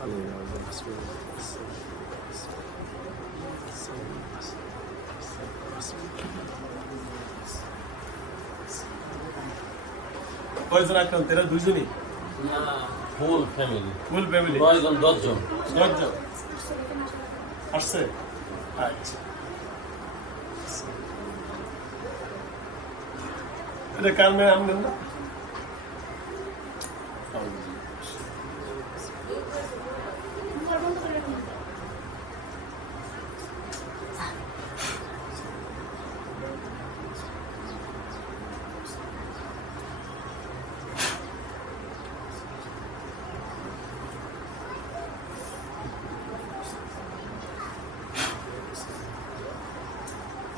আল্লাহ রাসূল কয়জন আক্রান্ত এরা দুইজনই ফুল ফ্যামিলি ফুল ফ্যামিলি নয়জন দশজন দশজন আসছে আচ্ছা এটা কার মেয়ে আনবেন না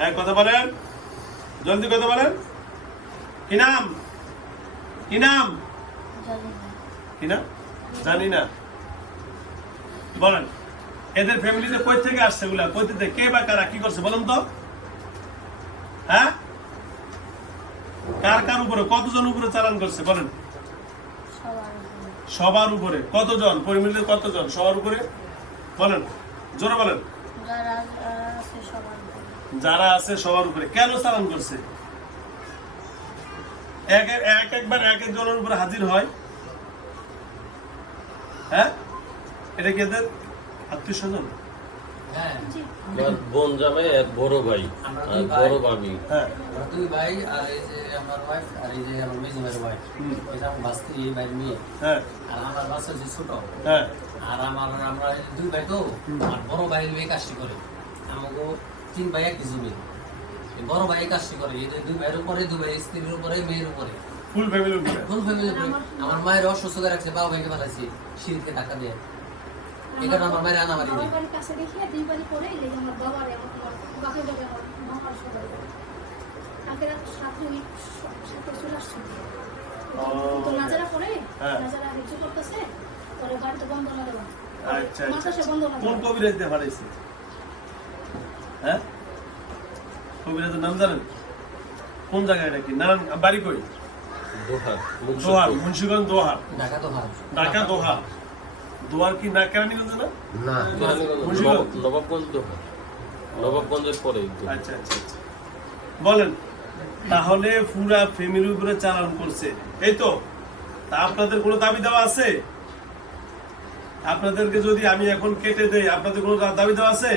হ্যাঁ কথা বলেন। জলদি কথা বলেন। কি নাম? কি নাম? কি নাম? জানি না। বলেন, এদের ফ্যামিলিতে কই থেকে আসছে এগুলা কই কে বা কারা? কি করছে? বলেন তো। হ্যাঁ? কার কার উপরে? কতজন উপরে চালান করছে? বলেন। সবার উপরে। কতজন? পরিমিলিত কতজন? সবার উপরে? বলেন। জোরে বলেন। যারা আছে সবার উপরে। কেন চালান করছে? এক এক- এক একবার এক একজনের উপরে হাজির হয়। হ্যাঁ? এটা কি এদের আত্মীয় স্বজন? হ্যাঁ। আমার বোন যাবে এক বড় ভাই। আর বড় ভাবি হ্যাঁ। দুই ভাই আর এই যে আমার ওয়াইফ আর এই যে আমার মেজো ওয়াইফ হুম। আমার বাস্তি এই ভাইয়ের মেয়ে। হ্যাঁ। আর আমার বাচ্চা যে ছোট। হ্যাঁ। আর আমার আমরা দুই ভাই তো। আর বড় ভাই মেয়ে কাজটি করে। আমাকে তিন ভাই একই জমি। বড় ভাই কাজটি করে এই দুই ভাইয়ের উপরে দুই ভাই স্ত্রীর উপরে মেয়ের উপরে। ফুল ফ্যামিলির উপরে ফুল ফ্যামিলি আমার মায়ের অসুস্থ রাখছে বাবা ভাইকে পাঠাইছি সিঁড়িতে টাকা দিয়ে। আমার মায়ের নেই। এই যে আমার হ্যাঁ। আচ্ছা আচ্ছা কোন কবিরাজ দিয়ে পাঠাইছে? হ্যাঁ? কবিরাজের নাম জানেন? কোন জায়গায় এটা কি? নারায়ণ বাড়ি কই? দোহার মুন্সিগঞ্জ। দোহার ঢাকা দোহার। দোহার। কি না কেরানীগঞ্জ নবাবগঞ্জ দোহার। নবাবগঞ্জের পরে আচ্ছা আচ্ছা আচ্ছা। বলেন তাহলে পুরা ফ্যামিলির উপরে চালান করছে। এই তো তা আপনাদের কোনো দাবি দেওয়া আছে? আপনাদেরকে যদি আমি এখন কেটে দেই আপনাদের কোনো দাবি দেওয়া আছে?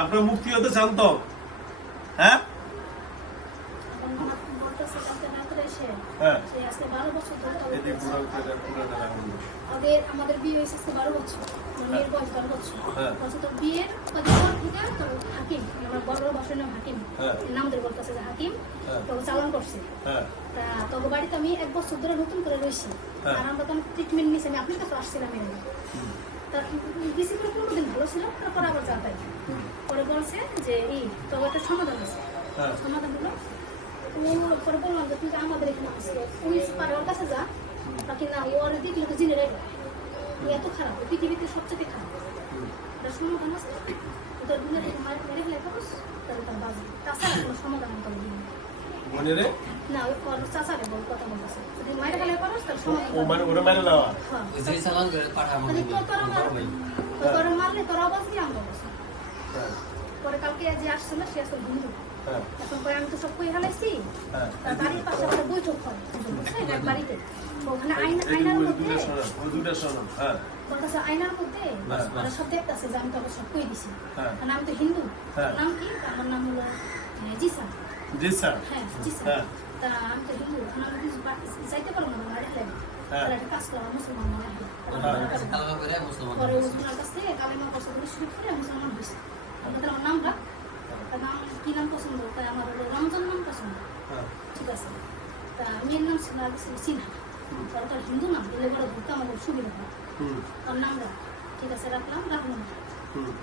আপনার মুক্তি হতে চান তো হ্যাঁ। হ্যাঁ বছর। আমাদের বিয়ে হয়েছে আজকে বারো বছর। মেয়ের বয়স বারো বছর। হ্যাঁ। বিয়ের কদিন থেকে তোর হাকিম আমার বড় বাসের নাম হাকিম। হ্যাঁ। বলতেছে যে হাকিম। তোকে চালান করছে। হ্যাঁ। তা বাড়িতে আমি এক বছর ধরে নতুন করে রয়েছি। হ্যাঁ। আর আমরা তো ট্রিটমেন্ট নিয়েছি আমি আপনার কাছে আসছিলাম এর আগে। তা বেশি দিন ভালো ছিল তারপর আবার যাতাই পরে। বলছে যে এই তোর একটা সমাধান আছে। হ্যাঁ। সমাধান হলো ও পরে বললাম যে তুই যে আমাদের এখানে আসছে উনি পারে ওর কাছে যা। বাকি না ওর দেখলে তো জেনে রাখবে এত খারাপ পৃথিবীতে সবচেয়ে খারাপ। তার সমাধান আছে। তোর দুনিয়া মায়ের মেরে ফেলে তাহলে তার বাজে তাছাড়া কোনো সমাধান আমি তোকে না। না ওই ওর চাচারে বল কথা বলতেছে। যদি পারস তার সমাধান ও মানে ওরা মেরে দেওয়া? হ্যাঁ করে মানে তো তোর বড় ভাই তোর মারলে তোর আওয়াজ আমরা হ্যাঁ। পরে কালকে যে আসছিল সে আসলে হিন্দু হ্যাঁ। এখন পরে আমি তো সব কই হালাইছি। হ্যাঁ। বাড়ির পাশে একটা বৈঠক হয়? এক বাড়িতে। ওখানে আয়না আয়নার মধ্যে ওই দুটো শোনান হ্যাঁ। বলতেছে আয়নার মধ্যে হ্যাঁ। ওরা সব দেখতেছে যে আমি তো সব কই দিছি। হ্যাঁ। কারণ আমি তো হিন্দু। হ্যাঁ। নাম কি? আমার নাম হলো জিসা জি স্যার। হ্যাঁ জিসা হ্যাঁ। তা আমি তো হিন্দু আমি কিছু বাড়তে পারব না মারি ফেলে হ্যাঁ। তাহলে একটা কাজ করলাম মুসলমান মনে হয় করে মুসলমান কাছ থেকে কালিমা করছে বলে শুরু করে মুসলমান হয়েছে। আমি তাহলে আমার নাম রাখ নাম কি নাম পছন্দ? তাই আমার হলো রমজান নাম পছন্দ। ঠিক আছে। তা মেয়ের নাম ছিল সিনহা। পরে তার হিন্দু নাম দিলে বড় ধরতে আমার সুবিধা হয়। তার নাম রাখ। ঠিক আছে রাখলাম রাখলাম।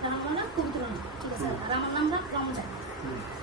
রাখলাম না পবিত্র নাম। ঠিক আছে আর আমার নাম রাখ রমজান। হুম। তা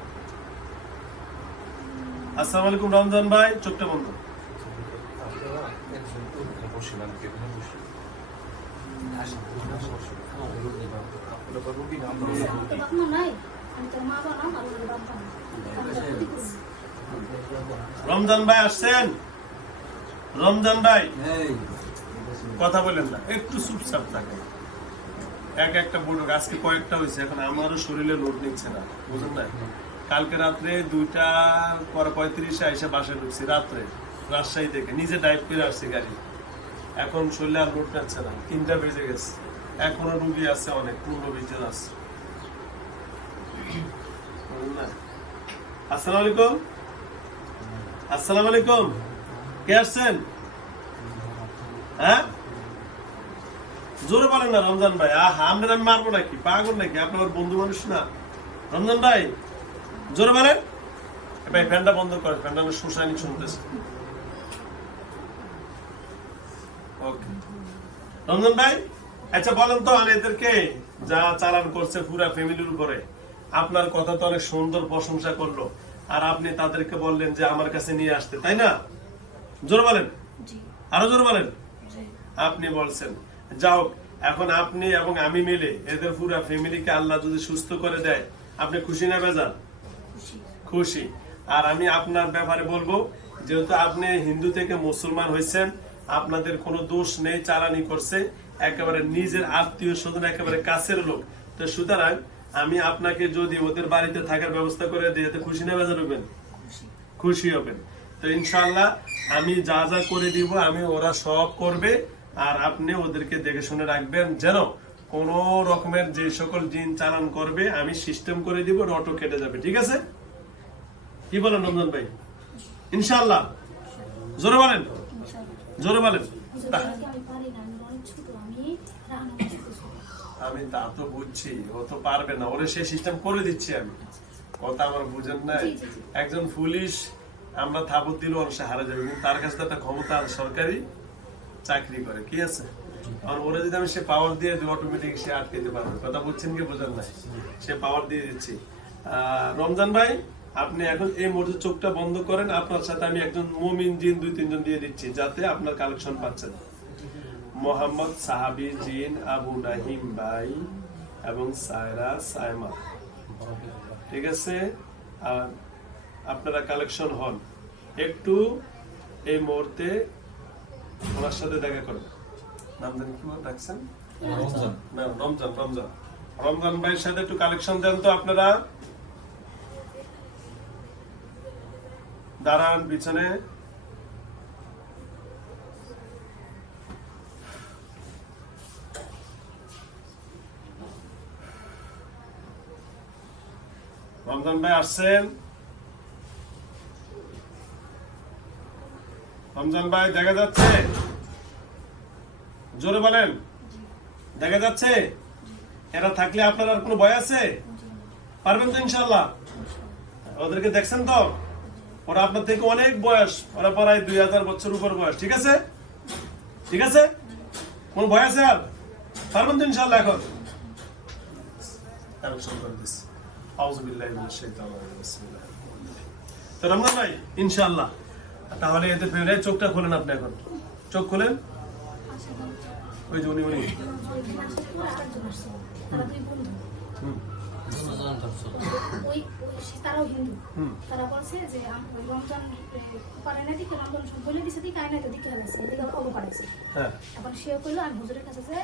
আসসালামু আলাইকুম, রমজান ভাই। চোখটা বন্ধ। রমজান ভাই, আসছেন? রমজান ভাই, কথা বলেন না, একটু চুপচাপ থাকে এক একটা বড় আজকে কয়েকটা হয়েছে, এখন আমারও শরীরে লোড নিচ্ছে না বুঝলেন না কালকে রাত্রে দুইটা পর পঁয়ত্রিশে এসে বাসায় ঢুকছি, রাত্রে। রাজশাহী থেকে। নিজে ড্রাইভ করে আসছি গাড়ি। এখন শরীরে আর লোড নিচ্ছে না। তিনটা বেজে গেছে। এখনও রুগী আছে অনেক পূর্ণ বেঁচে আছে? আসসালামু আলাইকুম। আসসালামু আলাইকুম। কে আসছেন? হ্যাঁ? জোরে বলেন না, রমজান ভাই। আহ আমরা আমি মারবো নাকি? পাগল নাকি? আপনি আমার বন্ধু মানুষ না। রমজান ভাই। জোরে বলেন। ভাই ফ্যানটা বন্ধ করেন ফ্যানটা আমি শুশানি শুনতেছি। ওকে। রমজান ভাই? আচ্ছা বলেন তো আর এদেরকে যা চালান করছে পুরা ফ্যামিলির উপরে আপনার কথা তো অনেক সুন্দর প্রশংসা করল। আর আপনি তাদেরকে বললেন যে আমার কাছে নিয়ে আসতে তাই না? জোর বলেন। আরও জোর বলেন। আপনি বলছেন। যাও এখন আপনি এবং আমি মিলে এদের পুরো ফ্যামিলিকে আল্লাহ যদি সুস্থ করে দেয় আপনি খুশি না বেজান খুশি। আর আমি আপনার ব্যাপারে বলব যেহেতু আপনি হিন্দু থেকে মুসলমান হয়েছেন আপনাদের কোনো দোষ নেই চালানি করছে একেবারে নিজের আত্মীয় স্বজন একেবারে কাছের লোক। তো সুতরাং আমি আপনাকে যদি ওদের বাড়িতে থাকার ব্যবস্থা করে দিই খুশি না বেজার হবেন খুশি। হবেন। তো ইনশাল্লাহ আমি যা যা করে দিব আমি ওরা সব করবে আর আপনি ওদেরকে দেখে শুনে রাখবেন যেন কোন রকমের যে সকল জিন চালান করবে আমি সিস্টেম করে দিব অটো কেটে যাবে ঠিক আছে? কি বলেন রমজান ভাই? ইনশাল্লাহ জোরে বলেন। জোরে বলেন। আমি তা তো বুঝছি ও তো পারবে না। ওরে সে সিস্টেম করে দিচ্ছি আমি। কথা আমার বুঝেন না। একজন পুলিশ আমরা থাবত দিল ওর সে হারা যাবে কিন্তু তার কাছে তো একটা ক্ষমতা সরকারি চাকরি করে কি আছে? আর ওরা যদি আমি সে পাওয়ার দিয়ে দিই অটোমেটিক সে আটকাতে পারবে, কথা বুঝছেন কি সে পাওয়ার দিয়ে রমজান ভাই, আপনি এখন এই মুহূর্তে চোখটা বন্ধ করেন, আপনার সাথে আমি একজন মুমিন, জিন, দুই, তিনজন দিয়ে দিচ্ছি, যাতে আপনার কালেকশন পাচ্ছেন। মোহাম্মদ সাহাবি জিন, আবু নাহিম ভাই এবং সায়রা সাইমা ঠিক আছে? আর আপনারা কালেকশন হন। একটু এই মুহূর্তে ওনার সাথে দেখা করেন। নাম জানি কি বলে ডাকছেন? রমজান। না রমজান রমজান। রমজান ভাইয়ের সাথে একটু কালেকশন দেন তো আপনারা। দাঁড়ান পিছনে। রমজান ভাই আসছেন। রমজান ভাই দেখা যাচ্ছে। জোরে বলেন। দেখা যাচ্ছে? এরা থাকলে আপনার আর কোনো ভয় আছে? পারবেন তো ইনশাল্লাহ ওদেরকে দেখছেন তো? ওরা আপনার থেকে অনেক বয়স ওরা প্রায় দুই হাজার বছর উপর বয়স ঠিক আছে? ঠিক আছে? কোন ভয় আছে আর? পারবেন তো ইনশাল্লাহ এখন। তো রমজান ভাই ইনশাল্লাহ তাহলে এদের চোখটা খোলেন আপনি এখন। চোখ খোলেন? ওই যে উনি উনি। তারাও হিন্দু হুম। তারা বলছে যে রমজান পারে না দিকে রমজান বলে দিছে দিকে আয় না তো দিকে অল্প হ্যাঁ। এখন সেও কইলো আমি হুজুরের কাছে যে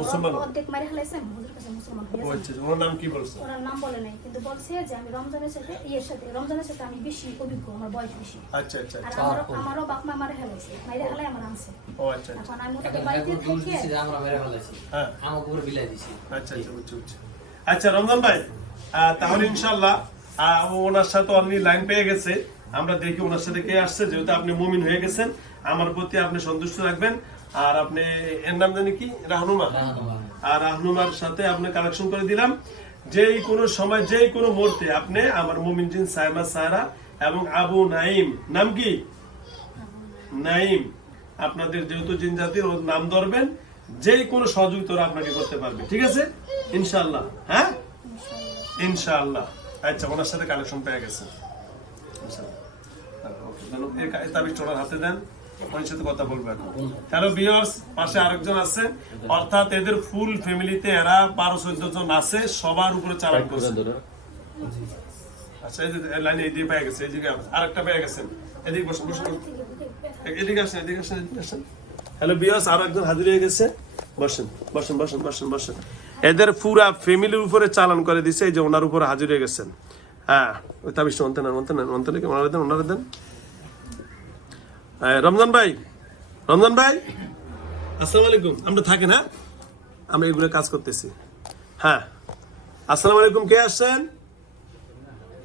মুসলমান। অর্ধেক মারে হালাইছে আমি কাছে মুসলমান আচ্ছা ওনার নাম কি বলছে? ওনার নাম বলে নাই কিন্তু বলছে যে আমি রমজানের সাথে ইয়ের সাথে রমজানের সাথে আমি বেশি অভিজ্ঞ আমার বয়স বেশি। আচ্ছা আচ্ছা আর আচ্ছা। আমারও আমারও বাপ মা মারে হেলাইছে মাইরে হেলাই আমার আনছে। ও আচ্ছা এখন আমি এখন বাড়িতে এখন রুল দিছি থেকে আমরা মেরে ফেলাইছি। হ্যাঁ। আমার উপরে বিলাই দিছি। আচ্ছা আচ্ছা বুঝছি বুঝছি। আচ্ছা রমজান ভাই তাহলে ইনশাল্লাহ আহ, ওনার সাথে অলরেডি লাইন পেয়ে গেছে। আমরা দেখি ওনার সাথে কে আসছে যেহেতু আপনি মুমিন হয়ে গেছেন। আমার প্রতি আপনি সন্তুষ্ট রাখবেন। আর আপনি এর নাম জানি কি? রাহনুমা। আর রাহনুমার সাথে আপনি কালেকশন করে দিলাম। যেই কোনো সময় যেই কোনো মুহূর্তে আপনি আমার মুমিন জিন সাইমা সায়রা এবং আবু নাইম নাম কি? নাইম আপনাদের যেহেতু জিন জাতির ওর নাম ধরবেন। যে কোনো সহযোগিতা ওরা আপনাকে করতে পারবে। ঠিক আছে? ইনশাআল্লাহ। হ্যাঁ? ইনশাআল্লাহ। আচ্ছা ওনার সাথে কালেকশন পেয়ে গেছে। হ্যাঁ, okay, তাহলে তাবিজটা ওনার হাতে দেন। সাথে কথা বলব এখন। হ্যালো বিয়ার্স পাশে আরেকজন আছে। অর্থাৎ এদের ফুল ফ্যামিলিতে এরা বারো চোদ্দ জন আছে সবার উপরে চালান করছে। আচ্ছা এই যে লাইনে এদিকে পেয়ে গেছে এদিকে আরেকটা পেয়ে গেছেন এদিকে বসুন বসুন বসুন। এদিকে আসেন এদিকে আসেন এদিকে আসেন। হ্যালো বিয়াস আরও একজন হাজির হয়ে গেছে। বসেন বসেন বসেন বসেন বসেন। এদের পুরা ফ্যামিলির উপরে চালান করে দিছে এই যে ওনার উপরে হাজির হয়ে গেছেন। হ্যাঁ ওই নেন মন্ত্রে নেন ওনারা দেন ওনারা দেন? রমজান ভাই। রমজান ভাই? আসসালামু আলাইকুম। আমরা থাকেন হ্যাঁ? আমরা এগুলো কাজ করতেছি। হ্যাঁ। আসসালামু আলাইকুম, কে আসছেন?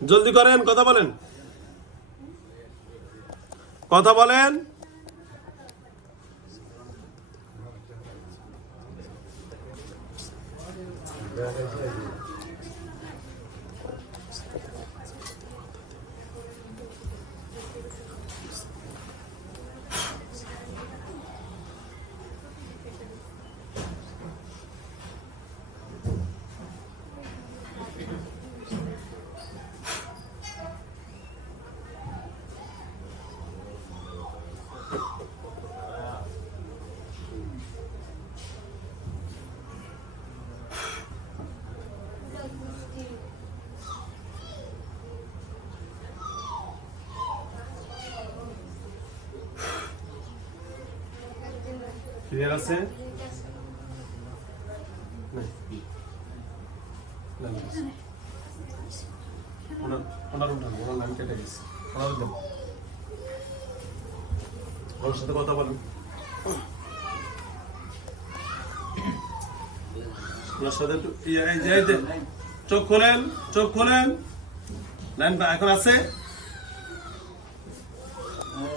জলদি করেন, কথা বলেন। কথা বলেন। ক্লিয়ার আছে সাথে কথা বলেন ওনার সাথে ইয়ে, চোখ খোলেন চোখ খোলেন লাইন এখন আছে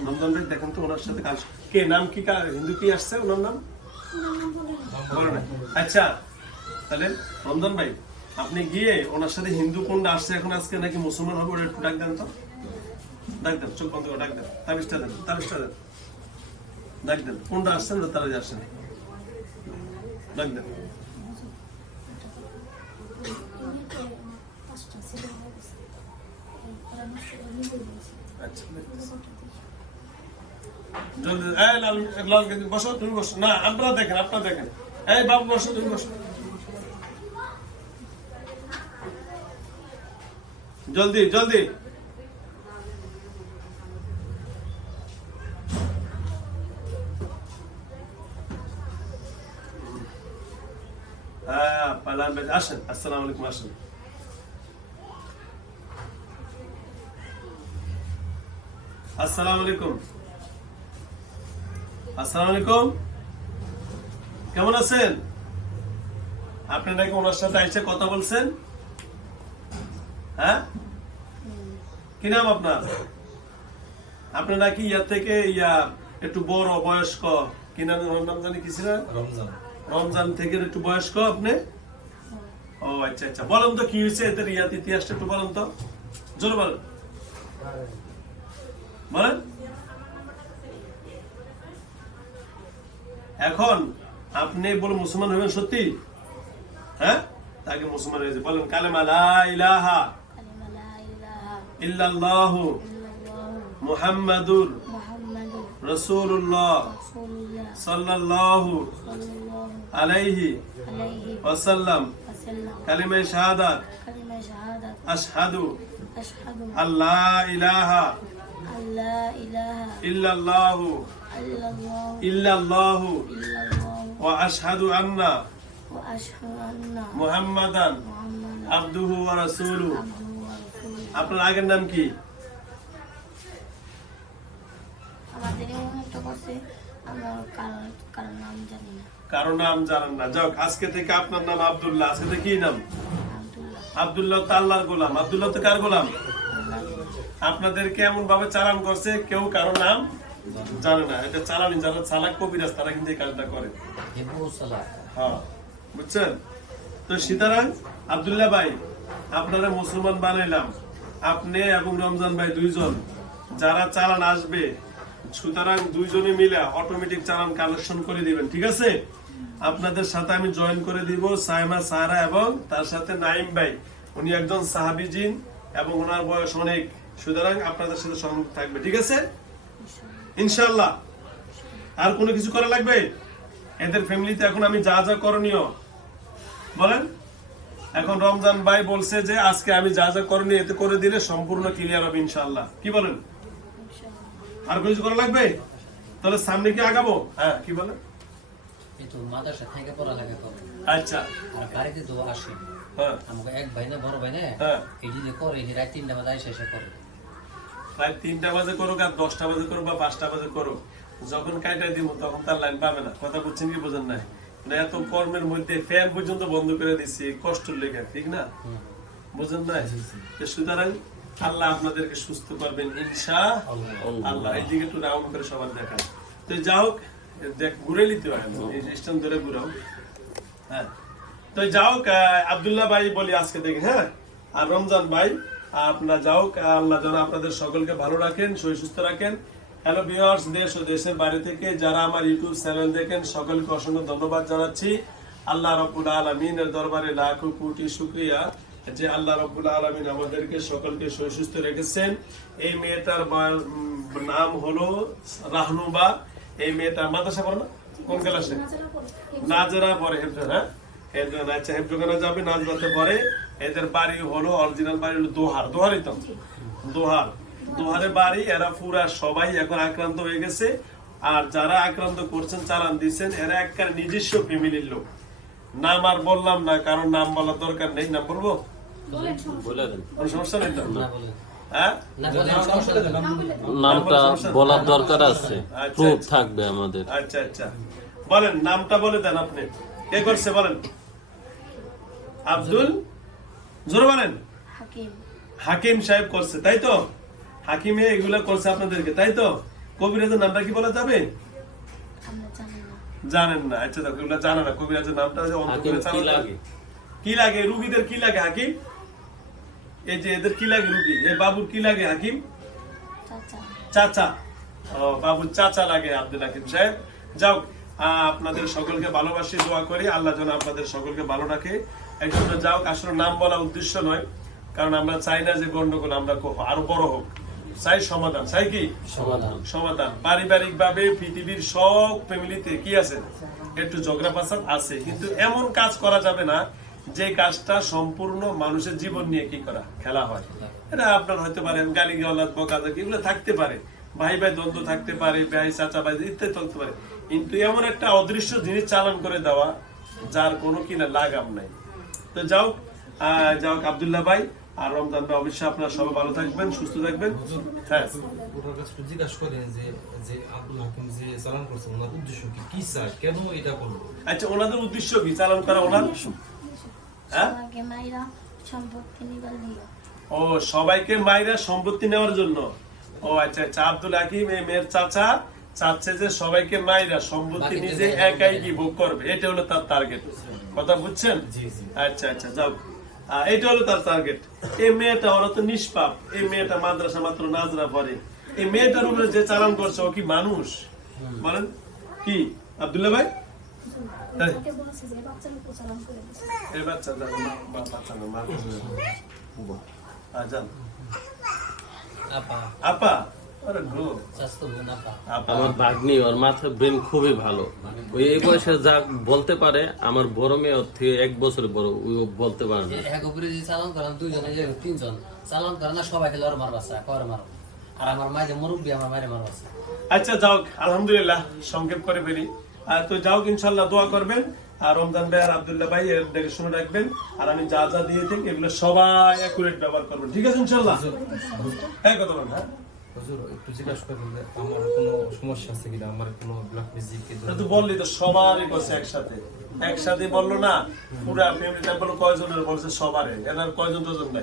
রমজান ভাই দেখেন তো ওনার সাথে কাজ। কে, নাম কি হিন্দু কি আসছে ওনার নাম? আচ্ছা তাহলে রমজান ভাই, আপনি গিয়ে ওনার সাথে হিন্দু কোনটা আসছে এখন আজকে, নাকি মুসলমান হবে, ওটা একটু ডাক দেন তো। ডাক দেন, চোখ বন্ধ করে ডাক দেন। তাবিজটা দেন তাবিজটা দেন। ডাক দেন, কোনটা আসছেন না তারা আসছেন ডাক দেন। আচ্ছা। জলদি লাল লাল গেঞ্জি তুমি আপনারা দেখেন আপনারা দেখেন। এই বাবু, বসো, তুমি জলদি হ্যাঁ আসেন, আসসালামু আলাইকুম, আসেন। আসসালামু আলাইকুম। আসসালামু আলাইকুম। কেমন আছেন? আপনি নাকি ওনার সাথে এসে কথা বলছেন? হ্যাঁ? কি নাম আপনার? আপনি নাকি ইয়া থেকে ইয়া একটু বড় বয়স্ক কি নাম ওনার নাম জানি কি ছিলেন রমজান। রমজান থেকে একটু বয়স্ক আপনি? ও আচ্ছা আচ্ছা। বলেন তো কি হয়েছে এদের ইয়াত ইতিহাসটা একটু বলেন তো। জোরে বলেন। বলেন। এখন আপনি বলে মুসলমান হবেন সত্যি? হ্যাঁ? তাকে মুসলমান হয়েছে। বলেন কালেমা লা ইলাহা ইল্লাল্লাহু মুহাম্মাদুর রাসূলুল্লাহ সাল্লাল্লাহু আলাইহি আলাইহি ওয়াসাল্লাম। ওয়াসাল্লাম কালিমা শাহাদাত। আশহাদু আশহাদু ইলাহা আল্লা ইলাহা ইল্লাল্লাহু ইল্লাল্লাহু ওয়া আশহাদু আন্না ওয়া আশহাদু আন্না মুহাম্মাদান আবদুহু ওয়া রাসূলুহু আপনার আগের নাম কি? কারও নাম জানেন না। যাক আজকে থেকে আপনার নাম আব্দুল্লাহ আজকে থেকে কি নাম? আব্দুল্লাহ। আব্দুল্লাহ তো আল্লাহর গোলাম। আব্দুল্লাহ তো কার গোলাম? আপনাদেরকে এমন ভাবে চালান করছে কেউ কারও নাম জানে না, এটা চালানি, যারা চালাক কবিরাজ, তারা কিন্তু এই কাজটা করে। হ্যাঁ বুঝছেন? তো সীতারাম আব্দুল্লাহ ভাই, আপনারা মুসলমান বানাইলাম। আপনি এবং রমজান ভাই দুইজন, যারা চালান আসবে, সুতরাং দুইজনে মিলে অটোমেটিক চালান কালেকশন করে দিবেন, ঠিক আছে? আপনাদের সাথে আমি জয়েন করে দিব সাইমা সারা এবং তার সাথে নাইম ভাই। উনি একজন সাহাবিজিন এবং ওনার বয়স অনেক। সুতরাং আপনাদের সাথে সংযোগ থাকবে, ঠিক আছে? ইনশাল্লাহ আর কোনো কিছু করা লাগবে? এদের ফ্যামিলিতে এখন আমি যা যা করণীয়। বলেন? এখন রমজান ভাই বলছে যে আজকে আমি যা যা করণীয় এতে করে দিলে সম্পূর্ণ ক্লিয়ার হবে ইনশাল্লাহ কি বলেন? আর কিছু করা লাগবে? তাহলে সামনে কি আগাবো? হ্যাঁ কি বলেন? মাদ্রাসা থেকে পড়ালেখা করে আচ্ছা। আর বাড়িতে তো আসে। হ্যাঁ। আমাকে এক ভাই না বড় ভাই না হ্যাঁ। এই যে করে এই রাত তিনটা বাজে এসে করে। তিনটা বাজে করুক আর দশটা বাজে করুক বা পাঁচটা বাজে করুক যখন কাইটা দিব তখন তার লাইন পাবে না। কথা বুঝছেন কি বোঝেন নাই? মানে এত কর্মের মধ্যে ফ্যান পর্যন্ত বন্ধ করে দিচ্ছি কষ্ট লেগে ঠিক না? বুঝেন নাই? সুতরাং আল্লাহ আপনাদেরকে সুস্থ করবেন ইনশা আল্লাহ। এই দিকে একটু রাউন্ড করে সবার দেখান। তো যা হোক দেখ ঘুরে নিতে হয় এই ধরে ঘুরাও হ্যাঁ। তো যা হোক আব্দুল্লাহ ভাই বলি আজকে দেখি হ্যাঁ? আর রমজান ভাই আপনারা যাও আল্লাহ যেন আপনাদের সকলকে ভালো রাখেন শরীর সুস্থ রাখেন। হ্যালো ভিউয়ার্স দেশ ও দেশের বাইরে থেকে যারা আমার ইউটিউব চ্যানেল দেখেন সকলকে অসংখ্য ধন্যবাদ জানাচ্ছি। আল্লাহ রব্বুল আলমিনের দরবারে লাখো কোটি শুক্রিয়া যে আল্লাহ রব্বুল আলমিন আমাদেরকে সকলকে শরীর সুস্থ রেখেছেন। এই মেয়েটার নাম হলো রাহনুবা। এই মেয়েটা মাদ্রাসা পড়ো না? কোন ক্লাসে। নাজরা পরে হেফজন হ্যাঁ? আচ্ছা হেফজোখানে যাবে নাজরাতে পরে এদের বাড়ি হলো অরিজিনাল বাড়ি হলো দোহার। দোহারই তো? দোহার। দোহারে বাড়ি এরা পুরা সবাই এখন আক্রান্ত হয়ে গেছে। আর যারা আক্রান্ত করছেন চালান দিচ্ছেন এরা একবার নিজস্ব ফ্যামিলির লোক। নাম আর বললাম না কারণ নাম বলার দরকার নেই। নাম বলব? সমস্যা কোনো সমস্যা নেই তো? না হ্যাঁ? না বলে সমস্যা নেই। নাম বলে দেন। নামটা বলার দরকার আছে। আচ্ছা, প্রুফ আচ্ছা। থাকবে আমাদের। আচ্ছা আচ্ছা। বলেন নামটা বলে দেন আপনি। কে করছে বলেন? আব্দুল? জোরে বলেন। হাকিম। হাকিম সাহেব করছে তাই তো? হাকিমে এগুলা করছে আপনাদেরকে তাই তো? কবিরাজের নামটা কি বলা যাবে? জানেন না। আচ্ছা দেখো এগুলা জানে না। কবিরাজের নামটা কি লাগে? রুগীদের কি লাগে হাকিম? এই যে এদের কি লাগে রুগী? এই বাবুর কি লাগে হাকিম? চাচা। চাচা। ও বাবুর চাচা লাগে আব্দুল হাকিম সাহেব। যাও আহ, আপনাদের সকলকে ভালোবাসি দোয়া করি। আল্লাহ যেন আপনাদের সকলকে ভালো রাখে। একজন যাও আসলে নাম বলা উদ্দেশ্য নয়। কারণ আমরা চাই না যে গন্ডগোল আমরা আরও বড় হোক। চাই সমাধান। চাই কি? সমাধান। সমাধান। পারিবারিক ভাবে পৃথিবীর সব ফ্যামিলিতে কি আছে? একটু ঝগড়া পাসাদ আছে। কিন্তু এমন কাজ করা যাবে না যে কাজটা সম্পূর্ণ মানুষের জীবন নিয়ে কি করা খেলা হয়। এটা আপনার হতে পারে গালি গালাজ বকাজাকি এগুলো থাকতে পারে। ভাই ভাই দ্বন্দ্ব থাকতে পারে ভাই চাচা ভাই ইত্যাদি থাকতে পারে। কিন্তু এমন একটা অদৃশ্য জিনিস চালান করে দেওয়া যার কোনো কিনা লাগাম নাই। তো যাও যাও আবদুল্লাহ ভাই আর রমজান ভাই অবশ্যই আপনারা সবাই ভালো থাকবেন সুস্থ থাকবেন। হ্যাঁ। ওনার কাছে একটু জিজ্ঞাসা করেন যে যে আব্দুল হাকিম যে চালান করছে ওনার উদ্দেশ্য কি কি চায় কেন এটা করল আচ্ছা ওনাদের উদ্দেশ্য কি? চালান করা ওনার? হ্যাঁ? ও সবাইকে মাইরা সম্পত্তি নেওয়ার জন্য। ও আচ্ছা আচ্ছা আব্দুল হাকিম এই মেয়ের চাচা চাচ্ছে যে সবাইকে মাইরা সম্পত্তি নিজে একাই কি ভোগ করবে এটা হলো তার টার্গেট কথা বুঝছেন? জি জি। আচ্ছা আচ্ছা যাও। এটা হলো তার টার্গেট এই মেয়েটা ওরা তো নিষ্পাপ। এই মেয়েটা মাদ্রাসা মাত্র নাজরা পড়ে। এই মেয়েটার উপরে যে চালান করছে ও কি মানুষ? বলেন কি? আব্দুল্লাহ ভাই? তাই? ওকে বলেছে যে বাচ্চার উপর চালান করে দিচ্ছে এই বাচ্চা যাবে না, বা- বাচ্চা না, মার কাছে যাবে। আহ, যান। আপা? আমার ভাগ্নি ওর মাথার ব্রেন খুবই ভালো। ওই এই বয়সে যা বলতে পারে আমার বড় মেয়ে ওর থেকে এক বছর বড় ওই বলতে পারে না। এক উপরে যে চালান করেন দুইজনে যে তিনজন চালান করে না সবাই খেলে ওর মারবা চা কর মারো? আর আমার মায়ের মুরব্বী আমার মায়ের মারবা আচ্ছা যাও আলহামদুলিল্লাহ সংক্ষেপ করে ফেলি। আর তো যাও ইনশাল্লাহ দোয়া করবেন। আর রমজান ভাই আর আব্দুল্লাহ ভাই এর দেখে শুনে রাখবেন। আর আমি যা যা দিয়ে থাকি এগুলো সবাই অ্যাকুরেট ব্যবহার করবেন ঠিক আছে ইনশাল্লাহ হ্যাঁ কথা বলেন হ্যাঁ? হুজুর একটু জিজ্ঞাসা করেন যে আমার কোনো সমস্যা আছে কিনা? আমার কোনো ব্লাড মিউজিক তো বললি তো সবারই করছে একসাথে। একসাথে বলল না পুরা ফ্যামিলিটা বলল কয়জনের বলছে সবারে? এনার কয়জন দুজন নাই?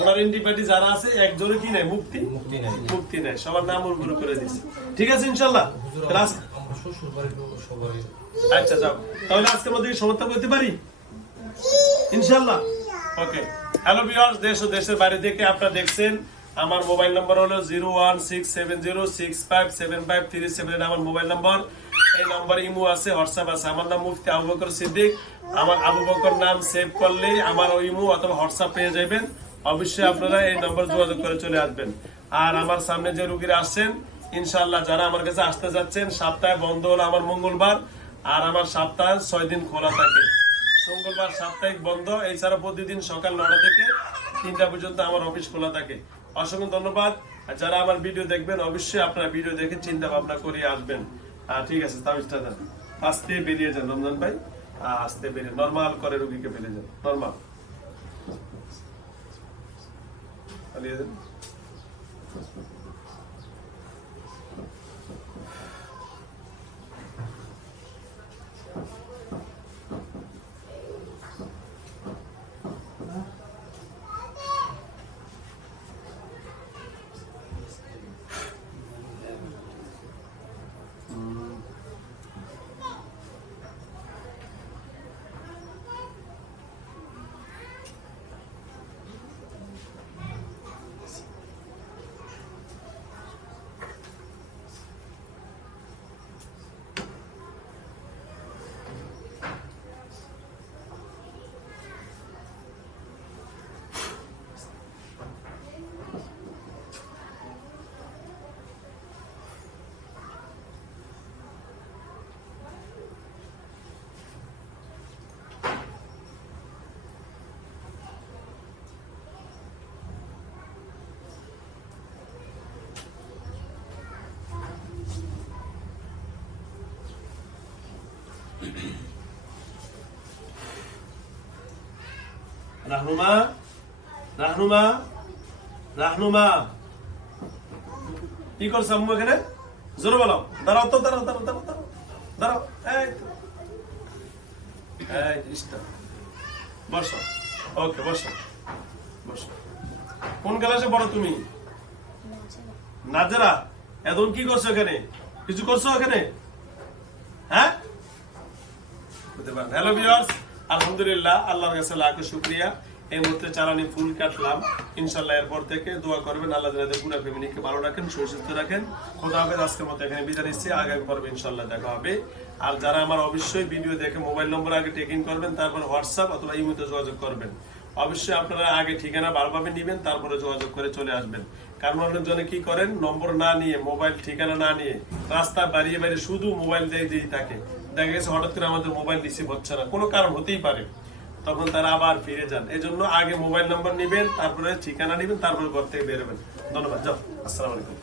ওনার এন্টিপার্টি যারা আছে একজনে কি নাই? মুক্তি? মুক্তি নাই। মুক্তি নাই। সবার নাম উল্গুলো করে দিছে। ঠিক আছে ইনশাল্লাহ। হুজুর তাহলে আজ- আমার শ্বশুর বাড়ির সবাই আচ্ছা যাও। তাহলে আজকের মধ্যে সমাপ্ত করতে পারি? ইনশাল্লাহ। ওকে হ্যালো দেশ ও দেশের বাইরে থেকে আপনারা দেখছেন আমার মোবাইল নাম্বার হলো zero one six seven zero six five seven five three seven আমার মোবাইল নাম্বার। এই নাম্বার ইমো আছে, হোয়াটসঅ্যাপ আছে। আমার নাম মুফতি আবু বকর সিদ্দিক। আমার আবু বকর নাম সেভ করলেই আমার ওই ইমো অথবা হোয়াটসঅ্যাপ পেয়ে যাবেন। অবশ্যই আপনারা এই নম্বর যোগাযোগ করে চলে আসবেন। আর আমার সামনে যে রুগীরা আসছেন, ইনশাআল্লাহ যারা আমার কাছে আসতে যাচ্ছেন, সপ্তাহে বন্ধ হলো আমার মঙ্গলবার, আর আমার সপ্তাহে ছয় দিন খোলা থাকে। মঙ্গলবার সাপ্তাহিক বন্ধ, এছাড়া প্রতিদিন সকাল নটা থেকে তিনটা পর্যন্ত আমার অফিস খোলা থাকে। অসংখ্য ধন্যবাদ। যারা আমার ভিডিও দেখবেন, অবশ্যই আপনারা ভিডিও দেখে চিন্তা ভাবনা করে আসবেন ঠিক আছে তাবিজটা দেন আস্তে বেরিয়ে যান, রমজান ভাই। আসতে বেরিয়ে নর্মাল করে রুগীকে বেরিয়ে যান নর্মাল যান রাহনুমা রাহনুমা রাহনুমা কি করছ আম্মু এখানে? জোরে বলো। দাঁড়াও তো, দাঁড়াও দাঁড়াও দাঁড়াও দাঁড়াও. বসো। ওকে, বসো। বসো। কোন ক্লাসে পড়ো তুমি? নাজরা। এখন কি করছ এখানে কিছু করছ এখানে হ্যাঁ? হ্যালো ভিউয়ার্স আলহামদুলিল্লাহ, আল্লাহর কাছে লাখো শুকরিয়া। এই মুহূর্তে চালানি ফুল কাটলাম। ইনশাল্লাহ এরপর থেকে দোয়া করবেন, আল্লাহ যাদের পুরো ফ্যামিলিকে ভালো রাখেন সুস্থ রাখেন। খোদা হাফেজ, আজকের মতো এখানে বিদায় নিচ্ছি। আগামী পর্বে ইনশাল্লাহ দেখা হবে। আর যারা আমার অবশ্যই ভিডিও দেখে মোবাইল নম্বর আগে টেকিং করবেন, তারপর হোয়াটসঅ্যাপ অথবা ইমোতে যোগাযোগ করবেন। অবশ্যই আপনারা আগে ঠিকানা ভালোভাবে নিবেন, তারপরে যোগাযোগ করে চলে আসবেন। কারণ অনেকজনে কি করেন? নম্বর না নিয়ে, মোবাইল ঠিকানা না নিয়ে, রাস্তা বাড়িয়ে বাড়িয়ে শুধু মোবাইল দিয়ে দিয়ে থাকে। দেখা গেছে হঠাৎ করে আমাদের মোবাইল রিসিভ হচ্ছে না। কোনো কারণ হতেই পারে। তখন তারা আবার ফিরে যান। এই জন্য আগে মোবাইল নাম্বার নিবেন, তারপরে ঠিকানা নিবেন, তারপরে ঘর থেকে বেরোবেন ধন্যবাদ। যাও। আসসালামু আলাইকুম।